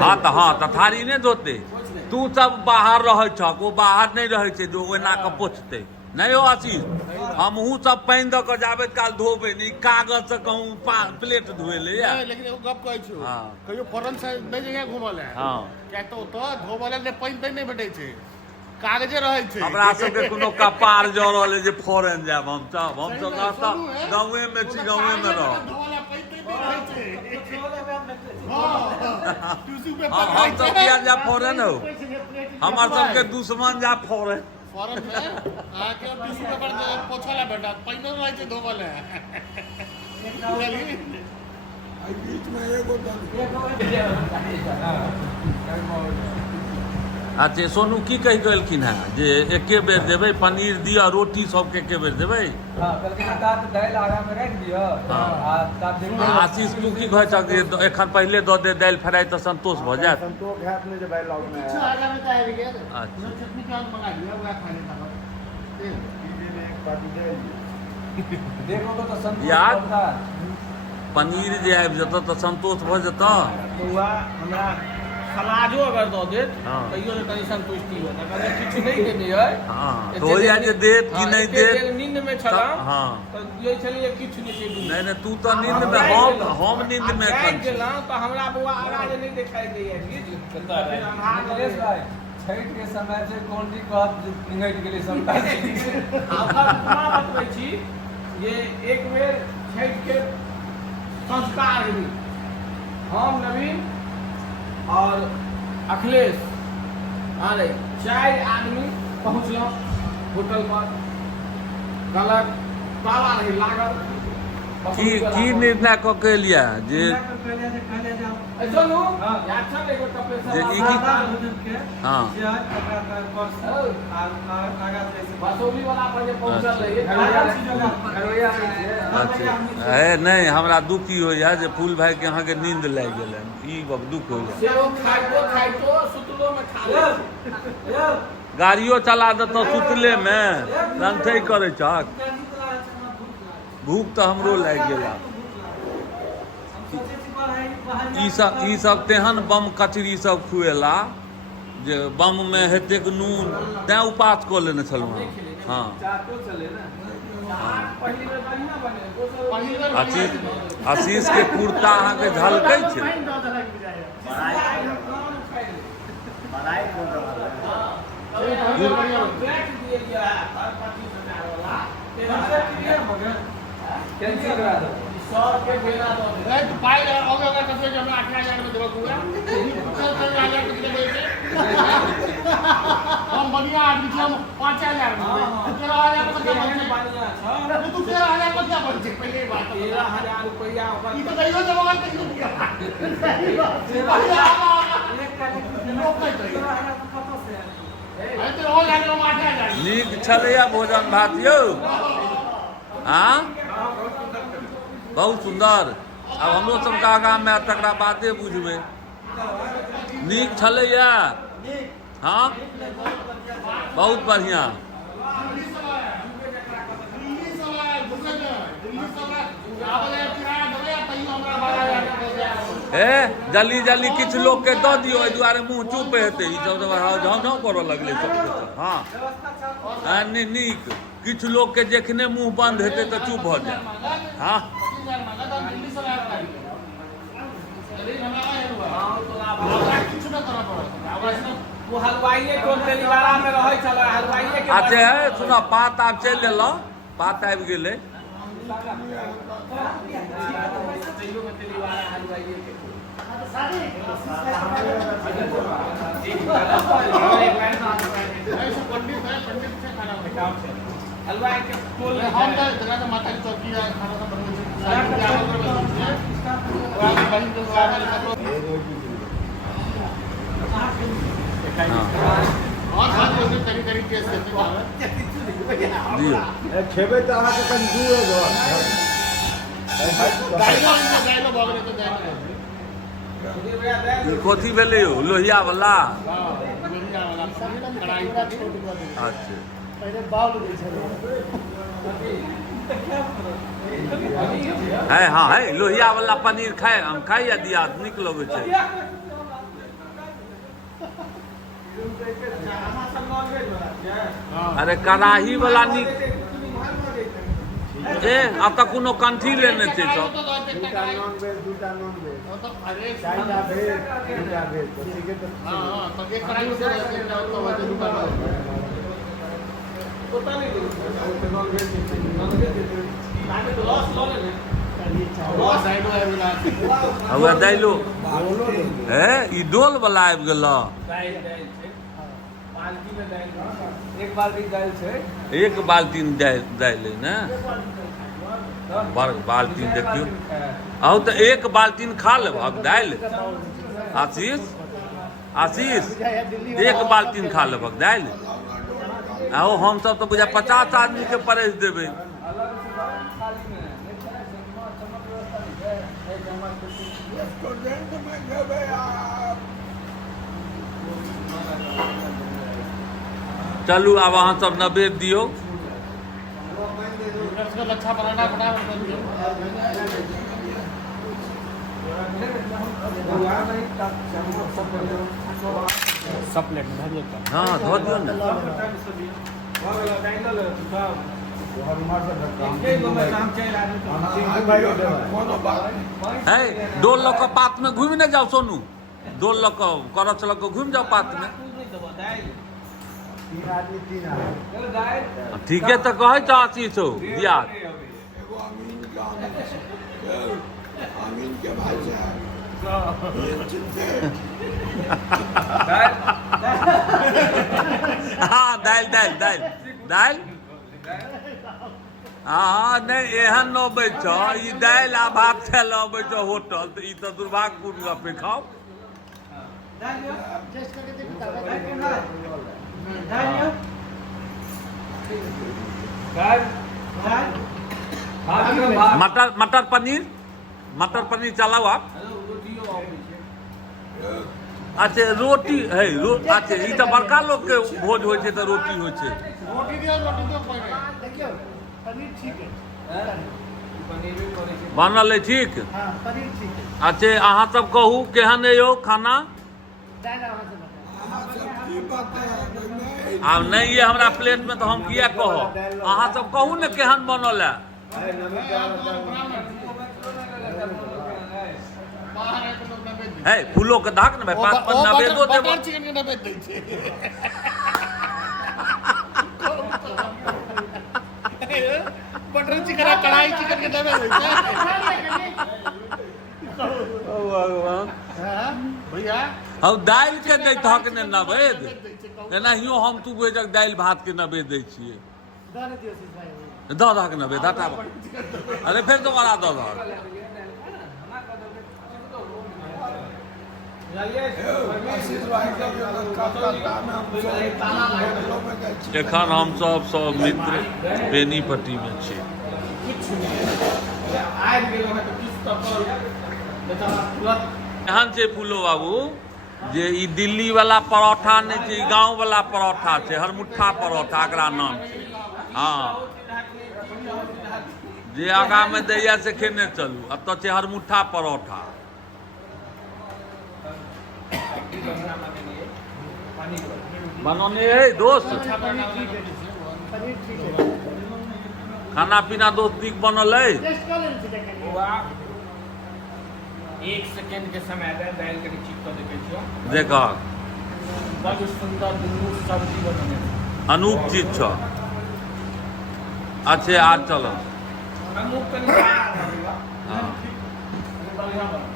हाँ तो थारी नहीं धोते तू सब बाहर रह वो बाहर नहीं रहे जो ओना के पोछते नहीं हो आशीष हमहू सब पानी द के जाबे काल धोबे नहीं कागज से कहूँ प्लेट धोए ले लेकिन एगो गप कहै छी कहियो फॉरेन से नहीं जगह घुमल है हां क्या तो धोबले ने पानी नहीं भेटै छै कागजे रहै छै हमरा सबके कोनो कपार जरल जे फॉरेन जाब हम सब रास्ता गांवे में छी गांवे में रह हम सब किया जा फॉरेन हो हमार सबके दुश्मन जा फॉरेन में आके टिश्यू पेपर पोछला बेटा पानी रहै छै धोबले बीच में एगो अच्छा सोनू की कहि गेलखिन है जे एके बेर देबै पनीर दिया रोटी सबके एके बेर देबै आशीष तू की कह छक एखन पहले दऽ दे दालि फ्राई तऽ संतोष भऽ जायत संतोष हैत नहि जे भाई लॉग में चटनी का मंगा लिया वो खाने का देखो तो संतोष याद पनीर जे आबि जेतौ तऽ संतोष भऽ जेतौ हमरा सलादो अगर दऽ देत तैयो ने कनी संतुष्टि होत अगर किछु नहि देने अइ तो हो जाय जे देत कि नहि देत नींद में छला हां तऽ ये छलिए किछु नहि छै नहीं तू तो नींद में हम नींद में खन गेला तऽ हमरा बौआ आगा जे नहि देखाई दैया किछु फिर अन्हार नरेश भाई छठ के समय से कोन दी कहब निगट गेलै समता आब बतबै छी ये एक बेर छठ के संस्कार है हम नवीन और अखिलेश अरे 4 आदमी पहुँचल होटल पर कहलक ताला नहीं लागल की निर्णय क के लिया जे चलू अच्छा एगो जे ई की हां बसोली वाला पर जे पहुंचल रही अच्छा है नहीं हमरा दुख की होया जे फूल भाई के अहाँ के नींद लाग गेलन ई दुख होया से वो खाइतो सुतलो में खा ले गाड़ियों चला देतो सुतले में रंथई करे छक भूख तो हमरो लाग गेला ई सब तेहन बम कचरी सब खुएला जे बम में हेतेक नून तैं उपास कऽ लेने छलहुँ हाँ आशीष के कुर्ता अहाँ के झलकै छै कैंसिल करा दो 100 के बेला दो पाई अगर कसे जे हमरा 8000 में देबो पूरा 8000 के देबे हम बढ़िया आदमी छी हम 5000 में 13000 में क्या बन बढ़िया छ तू 13000 में क्या बन छै पहले बात 13000 रुपया ओकर ई तो दैयो जमा कइयो नीक छलैया भोजन भात यौ हाँ बहुत सुंदर अब हमरो सबके आगाँ में तकरा बाते बुझबै नीक छलैया हाँ बहुत बढ़िया ए जल्दी किछु लोग के दऽ दियौ एहि दुआरे मुँह चुप हेतै ई सब झौ करऽ लगलै सब हाँ नीक किछु लोग के जखने मुँह बंद हेतै तऽ चुप भऽ जाय हाँ अच्छा सुनो पात आब चलि लेलहुँ पात आबि गेलै हलवाई के टोल हम जगह के माता की चौकी है खाना सब बनवे छै और बहन के साथ और साथ में करी टेस्ट करते हैं दियो खेबे त अहाँ के कन दूर हो गाइलो भगले तो जाए कथी भेलै यौ लोहिया वाला लोहिया वाला कढ़ाई छोटी अच्छा पहले बाल दै छै है हाँ है लोहिया वाला पनीर खाए हम खाई या दिया निक लगे छे अरे कड़ाही वाला निक ए अब तक कोनो कंठी लेने थे सब दूटा नॉन वेज तो अरे चाइना भेज दूटा भेज तो ठीक है तो हाँ तो ये कढ़ाई से तो वो तो दुकान पता नहीं नॉन वेज तो लॉस लो ले बहुत साइड है मिला हुआ दाइलो है ई डोल वाला आबि गेलो दाल दाल छे बाल्टी में दाल एक बाल्टी दाल छे एक बाल्टीन दाइल है ना बड़ बाल्टीन देखियो आउ तो एक बाल्टीन खा लेबहक दाइल आशीष आशीष एक बाल्टीन खा लेबहक दाइल आओ हम सब तो बुझा 50 आदमी के परेस देबै चलू आब अहाँ सब नैवेद्य दियौ उसका लच्छा पराठा फटाफट कर दियो सब प्लेट में धर देता हाँ धो दियौ ने है डोल लऽ कऽ पात में घुमि न जाओ सोनू डोल लऽ कऽ करछ लऽ कऽ घुमि जाओ पात में तीन आदमी ठीके तऽ कहै छ आशीष हो दिया आमीन के भाई से हाँ दाइल दाइल दाइल दाइल हाँ नहीं एहन न अबै छ ई दाइल आ भात खाय लए अबै छ होटल तऽ ई तऽ दुर्भाग्यपूर्ण गप है खाओ टेस्ट करके देखो मटर पनीर चलाओ आप अच्छा रोटी है अच्छा ई तऽ बड़का लोग के भोज होइ छै तऽ रोटी होइ छै रोटी दियो पहले देखियो पनीर ठीक है बनल है ठीक हाँ पनीर ठीक है अच्छा अहाँ सब कहू केहन है यौ खाना दाल आवाज से आब नहीं ये हमरा प्लेट में तो हम किया कहब अहाँ सब कहू ने केहन बनल है बाहर है तो लोग नैवेद्य है फूलो के दाग ने भाई पाँच पाँच नवेदो देबो बटर चिकन के नैवेद्य दै छै बटर चिकन आ कढ़ाई चिकन के नैवेद्य दै छै हाँ, भैया हम दालि के दै थक ने नवेद एनाहियो हम तू बेजक दालि भात के नवेद दै छियै दऽ दहक नवेद हटा अरे फिर दोबारा दऽ दहक एखन हम सब मित्र बेनीपट्टी में छी एहन छै फूलो बाबू जे ई दिल्ली वाला परोठा नहि छै ई गाँव वाला परोठा छै हरमुट्ठा परोठा एकरा नाम छै हाँ जे आगा में दैया से खेने चलू एतऽ छै हरमुट्ठा परोठा बनौने है दोस्त पनीर ठीक है खाना पीना दोस्त नीक बनल है टेस्ट कर लेना चाहिए एक सेकंड के समय पे दाल के चीज को देखे छियो देख बड़ सुंदर दुनू सब्जी बनेने अनूप चीज छ अच्छे आज चलो अनूप कनी हाँ बढ़िया बना